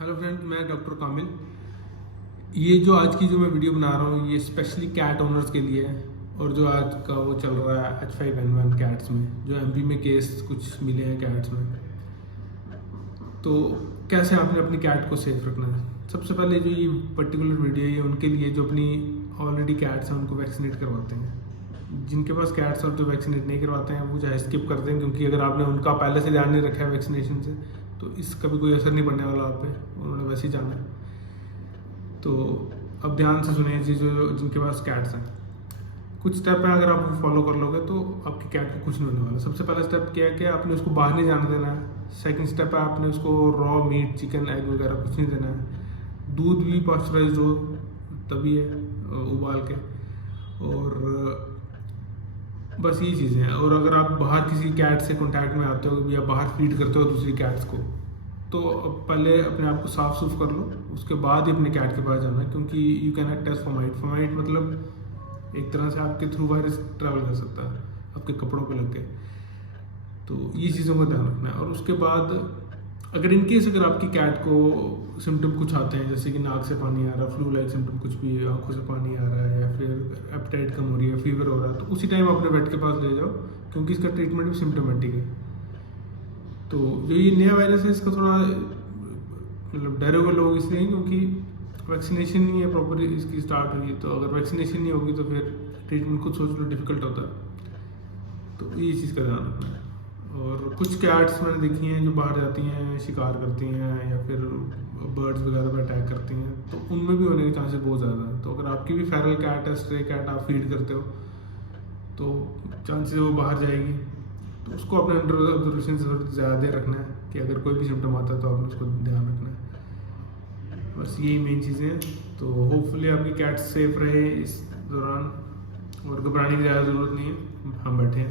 Hello friends, मैं doctor कामिल। ये जो आज की जो मैं वीडियो बना रहा हूँ ये स्पेशली कैट ओनर्स के लिए है। और जो आज का वो चल रहा है H5N1 कैट्स में, जो MP में केस कुछ मिले हैं कैट्स में, तो कैसे आपने अपनी कैट को सेफ रखना है। सबसे पहले जो ये पर्टिकुलर वीडियो है ये उनके लिए जो अपनी ऑलरेडी कैट्स हैं उनको वैक्सीनेट करवाते हैं। जिनके पास कैट्स और जो वैक्सीनेट नहीं करवाते हैं वो चाहे स्किप कर दें, क्योंकि अगर आपने उनका पहले से ध्यान नहीं रखा है वैक्सीनेशन से तो इसका भी कोई असर नहीं पड़ने वाला आप पे, उन्होंने वैसे ही जाना है। तो अब ध्यान से सुनिए जी, जो जिनके पास कैट्स हैं, कुछ स्टेप है, अगर आप फॉलो कर लोगे तो आपकी कैट को कुछ नहीं होने वाला। सबसे पहला स्टेप क्या है कि आपने उसको बाहर नहीं जाने देना है। सेकंड स्टेप है, आपने उसको रॉ मीट, चिकन, एग वगैरह कुछ नहीं देना है। दूध भी पॉस्चराइज्ड हो तभी है, उबाल के। और बस ये चीज़ें हैं। और अगर आप बाहर किसी कैट से कांटेक्ट में आते हो या बाहर फीड करते हो दूसरी कैट्स को, तो पहले अपने आप को साफ सुफ कर लो, उसके बाद ही अपने कैट के पास जाना है, क्योंकि you can act as fomite मतलब एक तरह से आपके थ्रू वायरस ट्रैवल कर सकता है आपके कपड़ों पे लग के। तो ये चीज़ों का ध्यान रखना है। और उसके बाद अगर इनकेस अगर आपकी कैट को सिम्टम कुछ आते हैं, जैसे कि नाक से पानी आ रहा है, फ्लू लाइक सिम्टम कुछ भी, आंखों से पानी आ रहा है, या फिर एपेटाइट कम हो रही है, फीवर हो रहा है, तो उसी टाइम अपने वेट के पास ले जाओ, क्योंकि इसका ट्रीटमेंट भी सिम्टोमेटिक है। तो जो ये नया वायरस है इसका थोड़ा मतलब डरे हुए लोग इसलिए, क्योंकि वैक्सीनेशन नहीं है प्रॉपर इसकी स्टार्ट हुई। तो अगर वैक्सीनेशन नहीं होगी तो फिर ट्रीटमेंट खुद सोच लो डिफिकल्ट होता है। तो ये चीज़ का ध्यान रखना है। और कुछ कैट्स मैंने देखी हैं जो बाहर जाती हैं, शिकार करती हैं, या फिर बर्ड्स वगैरह पर अटैक करती हैं, तो उनमें भी होने के चांसेस बहुत ज़्यादा हैं। तो अगर आपकी भी फेरल कैट है, स्ट्रे कैट आप फीड करते हो, तो चांसेस वो बाहर जाएगी। तो उसको अपने अंडर ऑब्जर्वेशन से थोड़ा ज़्यादा रखना है कि अगर कोई भी सिम्टम आता है तो आपने उसको ध्यान रखना है। बस यही मेन चीज़ें हैं। तो होपफुली आपकी कैट सेफ रहे इस दौरान, और घबराने की ज़्यादा ज़रूरत नहीं है, हम बैठे हैं।